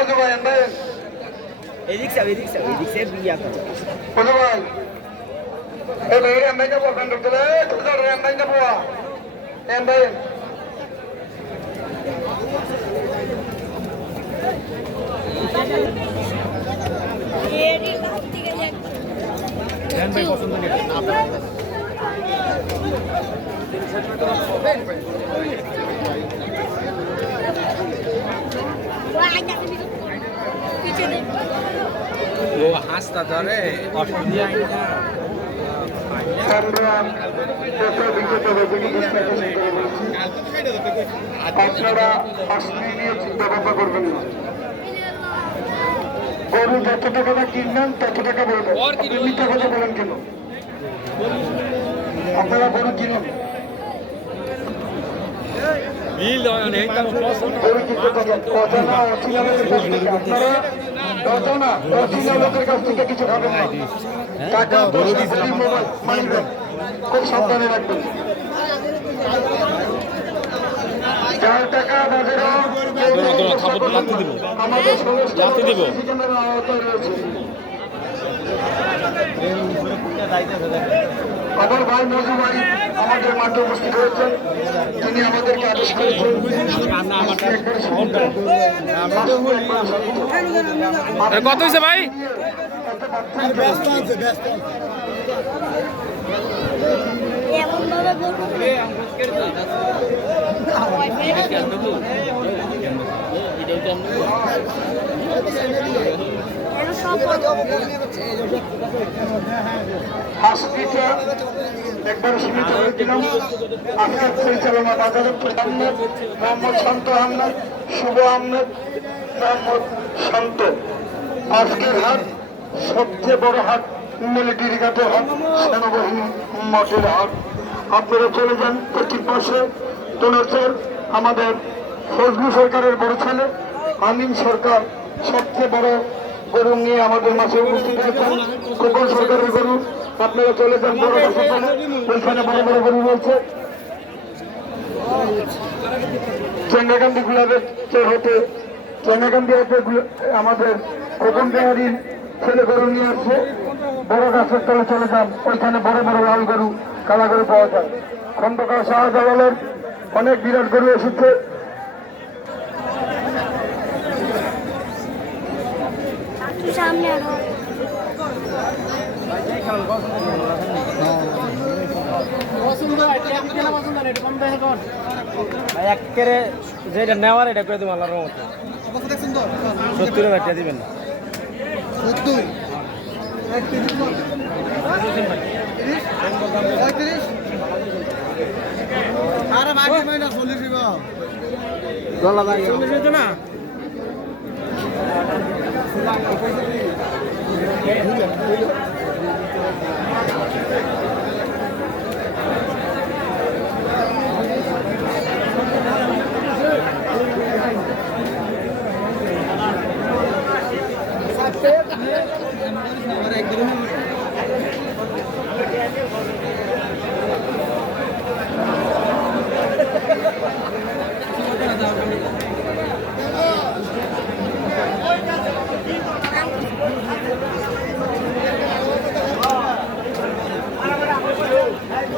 মজু ভাই ভাই এদিক সে বিয়া করো মজু ভাই এই ভাই আমি যাবো কন্ডাক্টর তোদের আমি যাবো এম ভাই এডি লাস্ট গেলে এম ভাই পছন্দ নেই ও হাসতা ধরে অস্ট্রেলিয়া আপনারা অস্ট্রেলিয়া চিন্তা ভাবনা করবেন না গরু যত টাকাটা কিনবেন তত টাকা বলবেন মিথ্যা কথা বলেন কেন আপনারা গরু কিনুন গরু কিনতে থাকেন অজানা অচেনা লোকের কাছ থেকে আপনারা অজানা অচেনা লোকের কাছ থেকে কিছু খাবেন না টাকা মোবাইল মানবেন খুব সাবধানে রাখবেন যার টাকা বাজারে আমাদের সমস্ত আওতায় রয়েছে আমার ভাই মজু ভাই আমাদের মাঠে উপস্থিত হয়েছেন তিনি আমাদেরকে আদেশ করেছেন কত হয়েছে ভাই এমন ভাবে বলবো হাসপিটা একবার সীমিত হয়েছিলাম আজকের পরিচালনা বাজারের আহমেদ মোহাম্মদ শান্ত আহমেদ শুভ আহমেদ মোহাম্মদ শান্ত আজকের হাট সবচেয়ে বড় হাট মিলিটারি ঘাটের হাট সেনাবাহিনী মঠের হাট আপনারা চলে যান প্রতি পাশে তোলাচর আমাদের ফজলু সরকারের বড় ছেলে আমিন সরকার সবচেয়ে বড় গরু নিয়ে আমাদের মাঝে উপস্থিত হয়েছেন খোকন সরকারের গরু আপনারা চলে যান বড় ওইখানে বড় বড় গরু রয়েছে চেঙ্গাকান্দি গুলাবের হতে চেঙ্গাকান্দি হতে আমাদের খোকন বিহারীর ছেলে গরু নিয়ে আসছে বড় গাছের তলে চলে যান ওইখানে বড় বড় লাল গরু কালা গরু পাওয়া যায় খন্দকার শাহজালালের অনেক বিরাট গরু এসেছে সামনে আরো একেবারে যেটা নেওয়ার এটা করে দেবো আল্লাহর মতো 70 টাকা দিবেন না 70 আরে বাকি মাইনা 40 দিব ডলার লাগে 40 না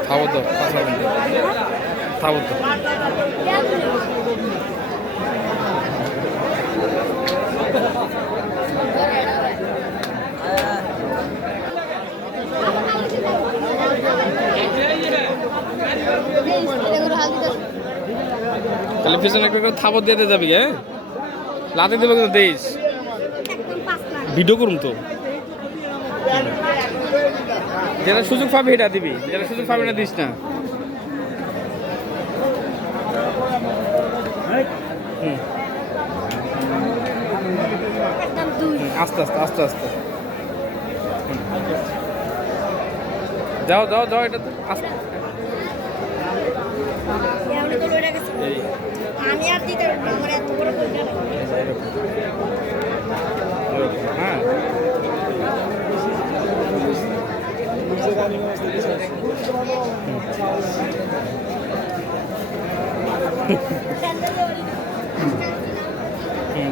থাবো তো থাবো তো তাহলে পিছনে একটা করে থাবত দিতে যাবি হ্যাঁ লাতে দেবে কিন্তু দেশ ভিডিও করুন তো যেটা সুযোগ পাবি এটা দিবি যেটা সুযোগ পাবি না দিস না আস্তে আস্তে আস্তে আস্তে যাও যাও যাও এটা তো আস্তে আমি আর দিতে পারবো আমার এত বড় হ্যাঁ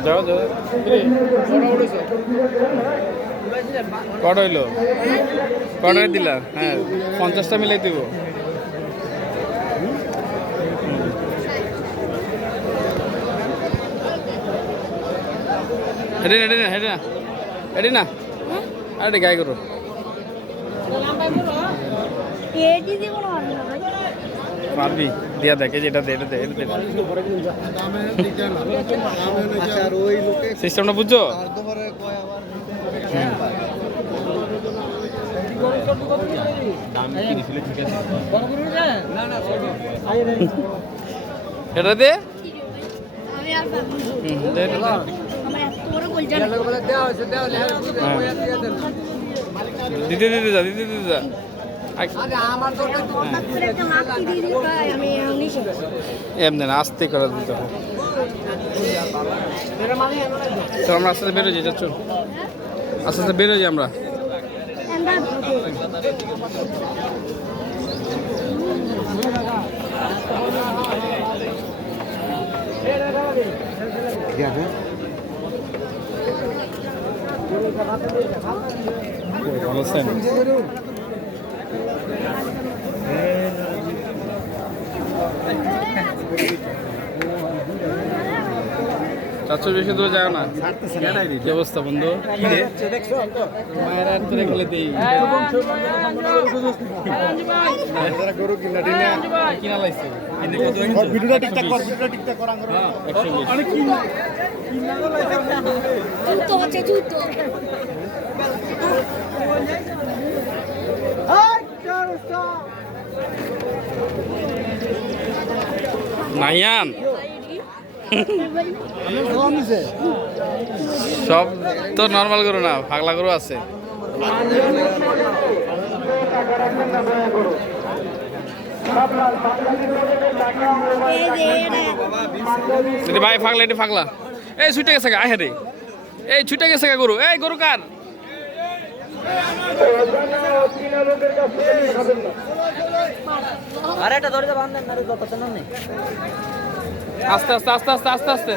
যাও যাও কটা হইলো কটা দিলা হ্যাঁ 50টা মিলাই দিব হেডে না হেডে না হেডে না হেডে না আরে গাই করো কেজি দিব না ভাই পারবি দিয়া দেখে যেটা দে এটা দে এটা দে আচ্ছা আর ওই লোকে সিস্টেমটা বুঝছো আর দুবারে কয় আবার এটা দে আমি আর পাবো না। দে এটা দে। আমার এত বড় কলজা না। দিতে দিতে যা দিতে দিতে যা তারপরে একটা লাঠি দিয়ে দিই ভাই, আমি এমনি শেষ। এমনি না আস্তে করে দিতে হবে চল আমরা আস্তে আস্তে বেরো যাই চল আস্তে আস্তে বেরো যাই আমরা এন্ডা ভালো আছেন চারশো বেশি দূরে যায় না কি অবস্থা বন্ধু মায়ের আর তোরে গেলে দেই গরু কিনা কিনা লাইছে ভিডিওটা টিকটক কর ভিডিওটা টিকটক কর আঙ্গুর অনেক কিনা জুতো আছে জুতো। নাইয়ান সব তো নর্মাল করো না পাগলা করো আছে এই যে এটা যদি ভাই পাগলা এটি পাগলা এই ছুটে গেছে গা আয় রে এই ছুটে গেছে গা গরু এই গরু কার আরে এটা ধরে বান্ধেন না রে কত না নেই আস্তে আস্তে আস্তে আস্তে আস্তে আস্তে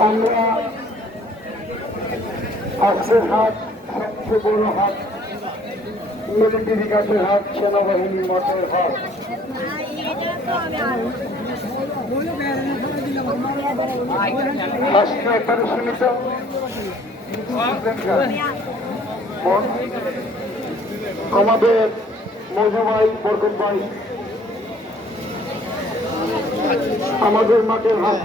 আমরা আজকের হাট সবচেয়ে বড় হাট মিলিটারি গাছের হাট সেনাবাহিনী মাঠের হাট এটা তো আমি আর আজকে একবারে শুনেছ আমাদের মজু ভাই বরকত ভাই আমাদের মাঠের হাট